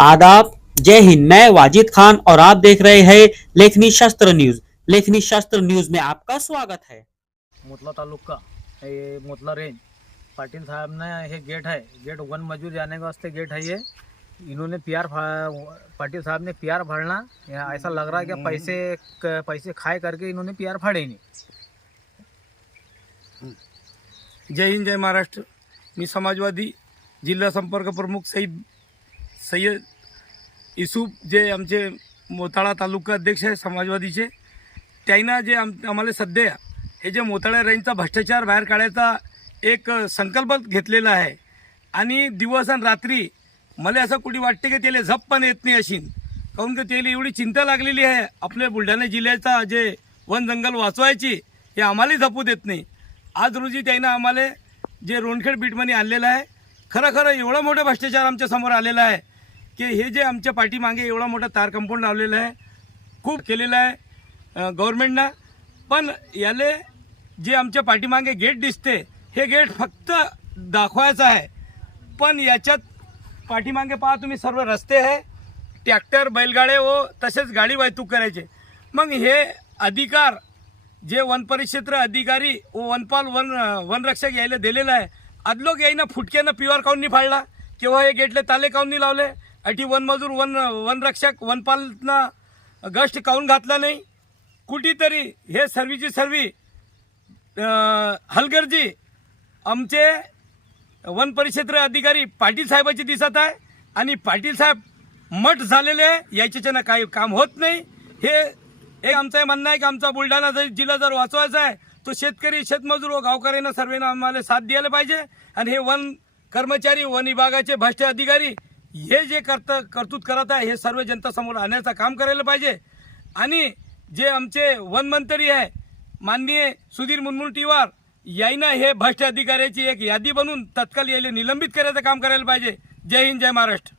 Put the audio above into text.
आदाब। जय हिंद मैं वाजिद खान और आप देख रहे हैं लेखनी शास्त्र न्यूज़। लेखनी शास्त्र न्यूज़ में आपका स्वागत है। मोतला तालुका ये मोतला रेंज। पाटिल साहब ने ये गेट है गेट वन मजूर जाने के वास्ते गेट है ये। इन्होंने पीआर पाटिल साहब ने पीआर फाड़ना ऐसा लग रहा है कि पैसे क- पैसे खाए करके इन्होंने पीआर फाड़े नहीं। जय हिंद जय महाराष्ट्र। मी समाजवादी जिल्हा संपर्क प्रमुख सईद सय्यद इसूफ जे आमचे मोताळा तालुका अध्यक्ष आहे समाजवादीचे त्यांना जे आम आम्हाला सध्या हे जे मोताळ्या रेंजचा भ्रष्टाचार बाहेर काढायचा एक संकल्प घेतलेला आहे. आणि दिवस आणि रात्री मला असं कुठे वाटते की त्याला झप पण येत नाही अशी. काहून की त्याला एवढी चिंता लागलेली आहे. आपल्या बुलढाणा जिल्ह्याचा जे वन जंगल वाचवायची हे आम्हालाही झपू देत नाही. आज रोजी त्यानं आम्हाला जे रोणखेड बीटमध्ये आणलेलं आहे खरं खरं एवढा मोठा भ्रष्टाचार आमच्यासमोर आलेला आहे. की हे जे आमच्या पाठीमागे एवढा मोठा तार कंपाऊंड लावलेलं आहे खूप केलेलं आहे गव्हर्मेंटनं पण याले जे आमच्या पाठीमागे गेट दिसते हे गेट फक्त दाखवायचं आहे. पण याच्यात पाठीमागे पहा तुम्ही सर्व रस्ते आहे. ट्रॅक्टर बैलगाडे व तसेच गाडी वाहतूक करायचे. मग हे अधिकार जे वन परिक्षेत्र अधिकारी व वनपाल वन वनरक्षक यायला दिलेलं आहे. आदलोक यायनं फुटक्यानं प्युअर काऊन नाही फाडला? किंवा हे गेटले ताले काऊन नाही लावले? अटी वनमजूर वन वनरक्षक वनपालनं गस्ट काऊन घातला नाही? कुठेतरी हे सर्वीची सर्वी हलगर्जी आमचे वन परिक्षेत्र अधिकारी पाटील साहेबाची दिसत आहे आणि पाटील साहेब मठ झालेले आहे याच्याच्यानं काही काम होत नाही. हे एक आमचं हे म्हणणं आहे की आमचा बुलढाणा जर जिल्हा जर वाचवायचा आहे तो शेतकरी शेतमजूर व गावकऱ्यांना सर्वांना आम्हाला साथ द्यायला पाहिजे. आणि हे वन कर्मचारी वन विभागाचे भ्रष्ट अधिकारी हे जे करत कर्तृत करत आहे हे सर्व जनतासमोर आणण्याचं काम करायला पाहिजे. आणि जे आमचे वनमंत्री आहे माननीय सुधीर मुनमुनटीवार यांना हे भ्रष्ट अधिकाऱ्याची एक यादी बनवून तत्काळ यायला निलंबित करायचं काम करायला पाहिजे. जय हिंद जय महाराष्ट्र.